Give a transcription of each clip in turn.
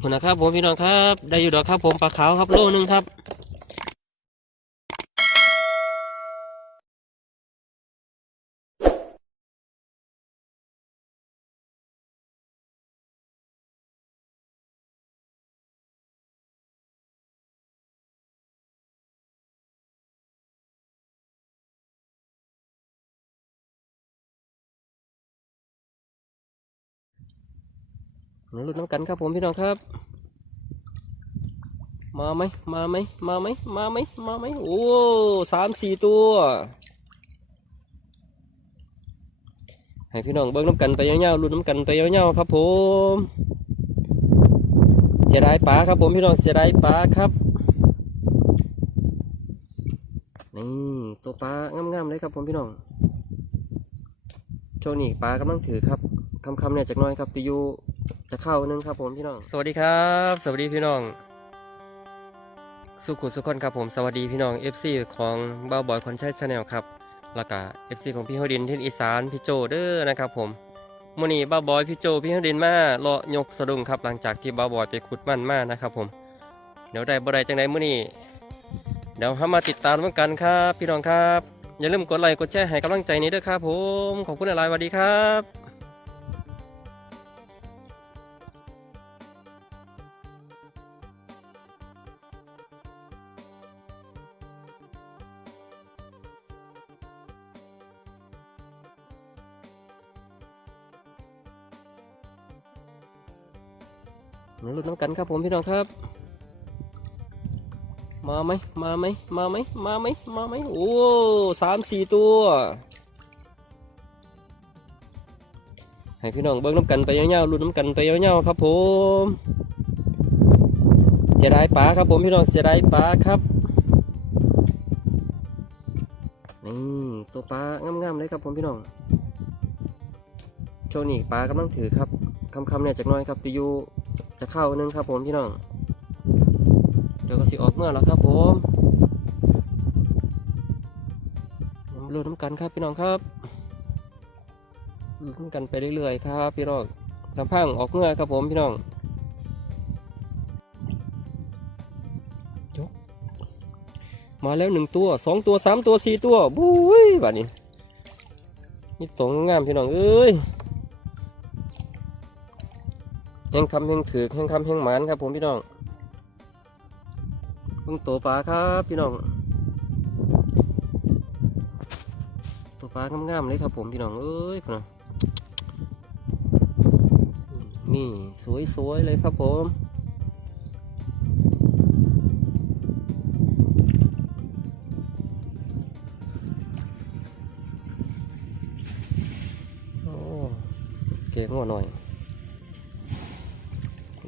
คุณนะครับผมพี่น้องครับ ได้อยู่ดอกครับผมปลาขาวครับโลนึงครับ มาลุ้นน้ำกันครับผมพี่น้องครับ มาไหมมาไหมมาไหมมาไหมมาไหมโอ้สามสี่ตัว ให้พี่น้องเบิ้งน้ำกันไปเงี้ยวๆลุ้นน้ำกันไปเงี้ยวๆครับผม เสียดายปลาครับผมพี่น้องเสียดายปลาครับนี่ตัวปลางามๆเลยครับผมพี่น้องช่วงนี้ปลากำลังถือครับคำๆเนี่ยจากน้อยครับติยู จะเข้านึงครับผมพี่น้อง สวัสดีครับ สวัสดีพี่น้อง สุขุสุขคนครับผม สวัสดีพี่น้อง FC ของบ้าบอยคอนใช้ชาแนลครับแล้วก็ FC ของพี่ฮดินที่อีสานพี่โจเด้อนะครับผมมื่อนี้บ้าบอยพี่โจพี่ฮดินมาเลาะยกสะดุ้งครับหลังจากที่บ้าบอยไปขุดมันมานะครับผมเดี๋ยวได้บ่ได้จังไดมื่อนี้เดี๋ยวเรามาติดตามกันครับ พี่น้องครับ อย่าลืมกดไลค์กดแชร์ให้กำลังใจนี้ด้วยครับผมขอบคุณหลายสวัสดีครับ กันครับผมพี่น้องครับ มาไหมมาไหมมาไหมมาไหมมาไหมโอ้สามสี่ตัว ให้พี่น้องเบิ้งน้ำกันไปเงียวๆลุ้นน้ำกันไปเงียวๆครับผม เสียดายปลาครับผมพี่น้องเสียดายปลาครับนี่ตัวปลางามๆเลยครับผมพี่น้องช่วงนี้ปลากำลังถือครับคำๆเนี่ยจากน้อยครับติยู จะเข้านึงครับผมพี่น้อง เดี๋ยวก็สิออกเมื่อแล้วครับผมมาลุ้นน้ำกันครับพี่น้องครับลุ้นน้ำกันไปเรื่อยๆครับพี่น้องสัมพังออกเมื่อครับผมพี่น้องจกมาแล้วหนึ่งตัวสองตัวสามตัวสี่ตัวบุ้ยบัดนี้นี่ตรงงามพี่น้องเอ้ย แห้งคำแห้งถือแห้งคำแห้งหมานครับผมพี่น้องเพิ่งตัวปลาครับพี่น้อง ตัวปลางามๆเลยครับผมพี่น้องเอ้ยพี่น้องนี่สวยๆเลยครับผมโอ้เก่งหัวหน่อย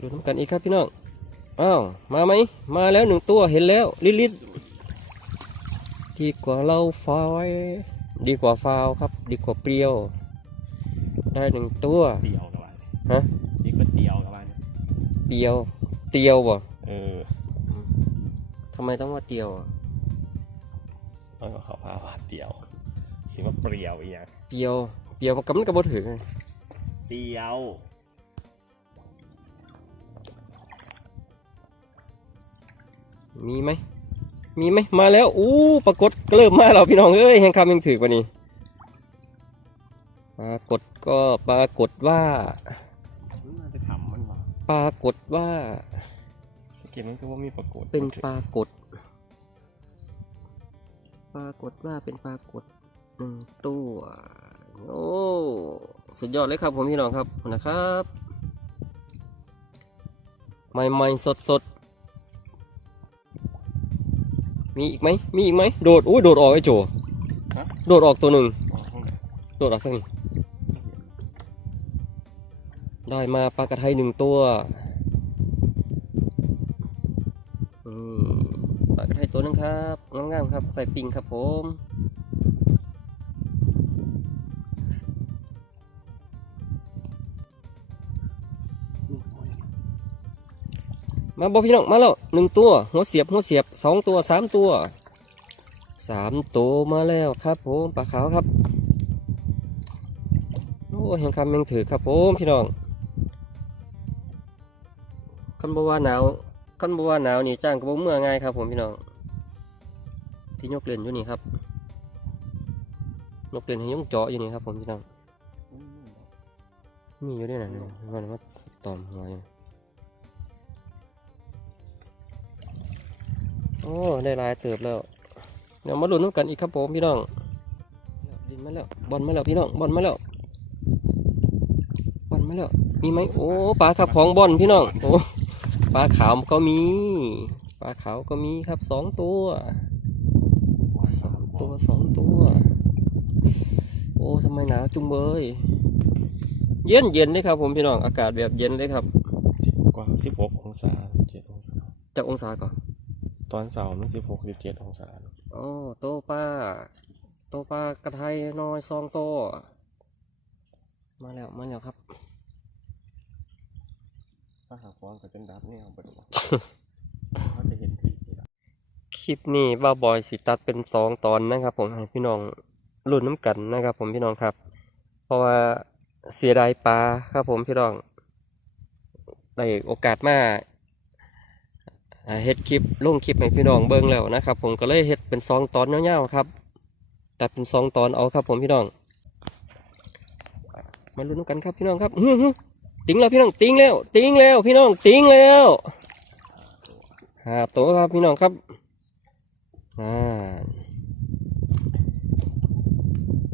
ดูน้ำกันอีกครับพี่น้องอ้าวมาไหมมาแล้วหนึ่งตัวเห็นแล้วลิลิตดีกว่าเราฟาวดีกว่าฟาวครับ ดีกว่าเปรี้ยว ได้หนึ่งตัวเตียวกับมันฮะนี่ก็เตียวกับมันเปรี้ยว เตียวบ่เออทำไมต้องว่าเตียวอะเอาเขาพาว่าเตียวสิว่าเปรียวอีกอย่างเปรี้ยวเปรี้ยวมันกำมันกระบถึงเตียว มีไหมมีไหมมาแล้วอู้ปรากฏเริ่มมาแล้วพี่น้องเอ้ยแห่งคำยังถือกว่านี้ปรากฏก็ปรากฏว่าน่าจะทำมันวะปรากฏว่าเกมมันก็ว่ามีปรากฏเป็นปรากฏ ปรากฏว่าเป็นปรากฏหนึ่งตัวโอ้สุดยอดเลยครับผมพี่น้องครับนะครับใหม่ๆสดๆ มีอีกไหมมีอีกไหมโดดอุ้ยโดดออกไอ้โจโดดออกตัวหนึ่งอ๋อข้างในโดดออกทั้งนี้ได้มาปลากระไทยหนึ่งตัวอืมปลากระไทยตัวหนึงครับงามๆครับ ใส่ปิงครับผม มาบอพี่น้องมาแล้วหนึ่งตัว หัวเสียบหัวเสียบสองตัวสามตัวสามตัวมาแล้วครับผมปลาขาวครับโอ้แห่งคำแห่งถือครับผมพี่น้องคันบ่ว่าหนาวคันบ่ว่าหนาวนี่จ้างก็บ่เมื่อง่ายครับผมพี่น้องที่ยกเล่นอยู่นี่ครับยกเล่นให้ยงเจาะอยู่นี่ครับผมพี่น้องมีอยู่ด้วยนะนี่มันมาตอมหัวอยู่ โอ้ได้หลายเติบแล้วเดี๋ยวมาลุ้นน้ำกันอีกครับผมพี่น้องดินมาแล้วบอลมาแล้วพี่น้องบอลมาแล้วบอลมาแล้วมีไหมโอ้ปลาขับของบอลพี่น้องโอ้ปลาขาวก็มีปลาขาวก็มีครับสองตัวสองตัวสองตัว โอ้ทำไมหนาวจุงเบยเย็นเย็นเลยครับผมพี่น้องอากาศแบบเย็นเลยครับสิบกว่าสิบหกองศาเจ็ดองศาจากองศาก่อน ตอนเสาร์มันสิบหกสิบเจ็ดองศาโอ้โตปลาโตปลากระไทยน้อยสองโตวมาแล้ว มาแล้วครับถ้าหากฟ้องก็เป็นดับเนี่ยเอาไปดูเขาจะเห็นผีคลิปนี้บ้าบอยสิตัดเป็นสองตอนนะครับ ผมให้พี่น้องรุ่นน้ำกันนะครับ ผมพี่น้องครับ เพราะว่าเสียดายปลาครับ ผมพี่น้องได้โอกาสมาอ่า เฮ็ดคลิปลงคลิปให้พี่น้องเบิ่งแล้วนะครับ ผมก็เลยเฮ็ดเป็นสองตอนยาๆครับแตัดเป็นสองตอนเอาครับ ผมพี่น้อง มาลุ้นกันครับพี่น้องครับติ้งแล้วพี่น้องติ้งแล้ว ติ้งแล้ว พี่น้องติ้งแล้วหาตัวครับพี่น้องครับอ่า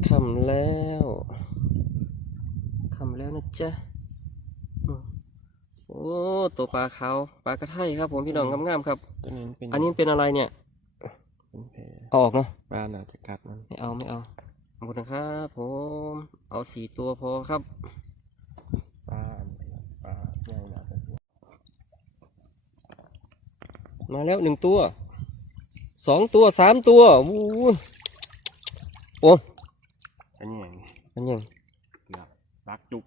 คำแล้วคำแล้วนะจ๊ะ โอ้ตัวปลาขาวปลากระไทยครับผมพี่น้องงามๆครับตัวนี้เป็นอันนี้เป็นอะไรเนี่ยเป็นแผลเอาออกเนาะปลาหนาจะกัดมันไม่เอาไม่เอาขอบคุณนะครับผมเอาสี่ตัวพอครับปลาอันนี้ปลาใหญ่หนาจะสวยมาแล้วหนึ่งตัวสองตัวสามตัวอู้ยโอ้อันนี้อย่างนี้อันยังแบบรักจุก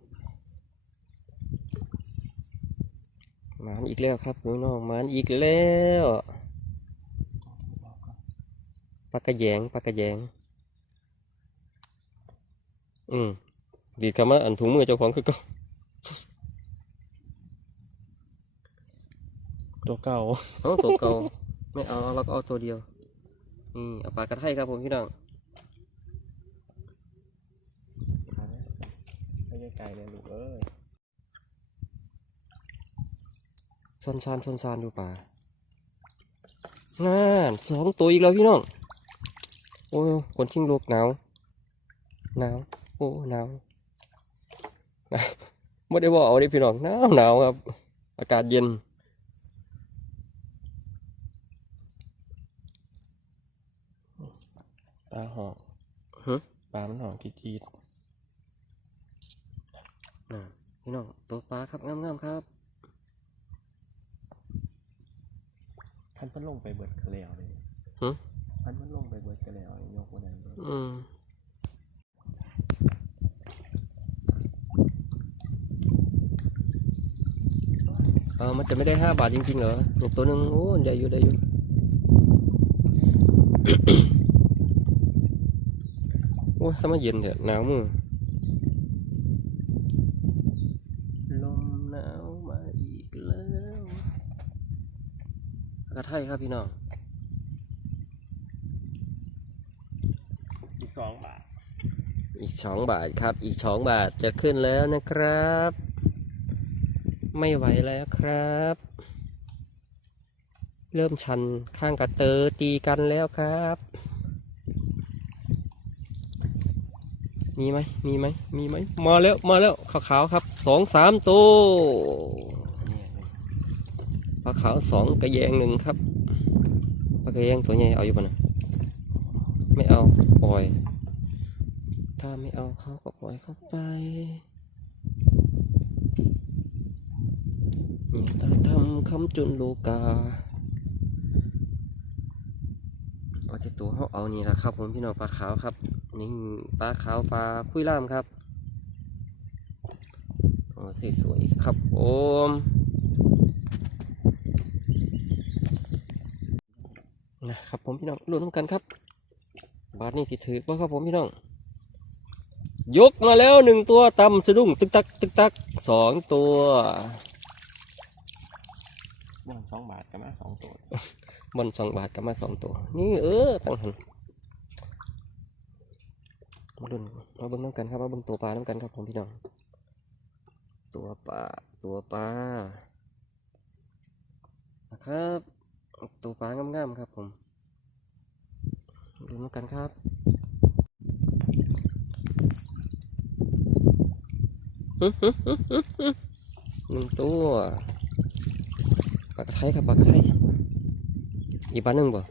มานอีกแล้วครับพี่น้องหมานอีกแล้วปลากระแยงปลากระแยง อืมดีดคำว่าอันถุงมือเจ้าของคือก็ตัวเก่าเอาตัวเก่าไม่เอาเราก็เอาตัวเดียวนี่เอาปลากระไทยครับผมพี่น้องไม่ใช่ไก่เลยลูกเอ้ย ช นซานชนซานดูปลาน่านสองตัวอีกแล้วพี่น้อง โอ้ยคนชิงโลกหนาวหนาวโอ้หนาวไม่ได้บอกเอาดิพี่น้องหนาวหนาวครับ อากาศเย็นปลาหอกฮะปลามันหอกจีจีดน่ะพี่น้องตัวปลาครับงามๆครับ พันมันลงไปเบิดกระแล้วเลยหึพันมันลงไปเบิดกระแล้วยกวันนั้นเลยอืมเอามันจะไม่ได้ห้าบาทจริงๆเหรอเนี่ยตัวหนึ่งโอ้ได้อยู่ได้อยู่โอ้ยสมัยเย็นเถอะหนาวมือลมหนาวมาอีกแล้วก ระไทยครับพี่น้องอีกสองบาท อีกสองบาทครับ อีกสองบาทจะขึ้นแล้วนะครับ ไม่ไหวแล้วครับ เริ่มชันข้างกระเตอตีกันแล้วครับ มีไหมมีไหมมีไหมมาแล้วมาแล้วขาวๆครับสองสามตัวเนี่ยปลาขาวสองกระแยงหนึ่งครับปลากระแยงตัวใหญ่เอาอยู่ปะนะไม่เอาปล่อย ถ้าไม่เอาเขาก็ปล่อยเขาไปนี่ตาทำคำจุนลูกาเอาแต่ตัวเขาเอานี่แหละครับผมพี่น้องปลาขาวครับนี่ปลาขาวปลาคุยล่ามครับโอ้สีสวยครับผม นะครับผมพี่น้องลุ้นกันครับ บาทนี่ที่ถือว่าครับผมพี่น้อง ยกมาแล้วหนึ่งตัวตำสะดุ้งตึกตักตึกตักสองตัวมันสองบาทกันนะสองตัวบอลสองบาทกลับมาสองตัว นี่เออตั้งหันมาดุนมาเบิ้งน้ำกันครับมาเบิ้งตัวปลาน้ำกันครับผมพี่น้อง ตัวปลาตัวปลานะครับ ตัวปลางามๆครับผมดูน้ำกันครับหนึ่งตัวปลากระไทยครับปลากระไทยอีกบาทหนึ่งบ่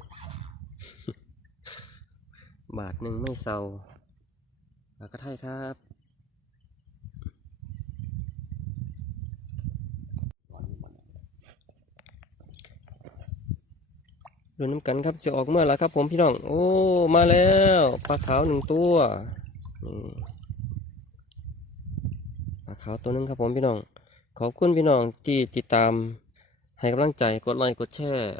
บาทหนึ่งไม่เศร้าปลากระไทยครับ ดูน้ำกันครับจะออกเมื่อไรครับ ผมพี่น้อง โอ้ มาแล้วปลาขาวหนึ่งตัวปลาขาวตัวหนึงครับผมพี่น้อง ขอบคุณพี่น้องที่ติดตามให้กำลังใจกดไลค์กดแชร์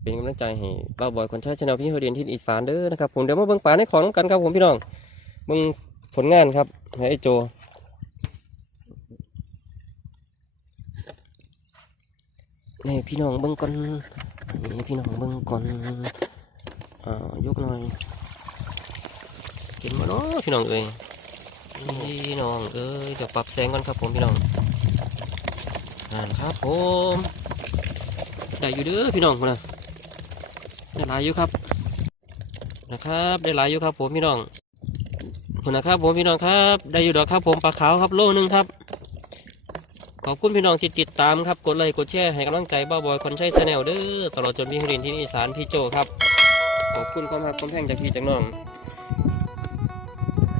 เป็นกำลังใจให้เราบอยคนใช้ชแนลพี่เฮเดียนที่อีสานเด้อนะครับผมเดี๋ยวมาเบิ่งป่าในของกันครับผมพี่น้องเบิ่งผลงานครับให้โจนี่พี่น้องเบิ่งก่อน นี่พี่น้องเบิ่งก่อนอ่ายกหน่อยเห็นมาเนาะพี่น้องเอ้ยพี่น้องเอ้ยเดี๋ยวปรับแสงก่อนครับผมพี่น้องนั่นครับผมได้อยู่เด้อพี่น้องคนนะได้หลายอยู่ครับนะครับ ได้หลายอยู่ครับผมพี่น้องคนนะครับผมพี่น้องครับ ได้อยู่ดอกครับผมปลาขาวครับโลนึงครับ ขอบคุณพี่น้องที่ติดตามครับ กดไลค์กดแชร์ให้กำลังใจบ้าบอยคนใช้ชาแนลเด้อตลอดจนพี่ฮรินที่อีสานพี่โจครับ ขอบคุณความรักความแพงจากพี่จากน้อง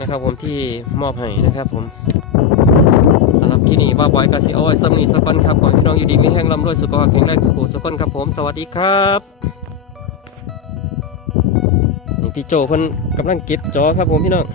นะครับผมที่มอบให้นะครับผมสำหรับที่นี่ว่าบอยกาซิโออยซัมนีสกอนครับขอพี่น้องอยู่ดีมีแห้งร่ำรวยสุขภาพแข็งแรงสุขุสุขคนครับผมสวัสดีครับนี่พี่โจเพิ่นกำลังเก็บจอครับผมพี่น้อง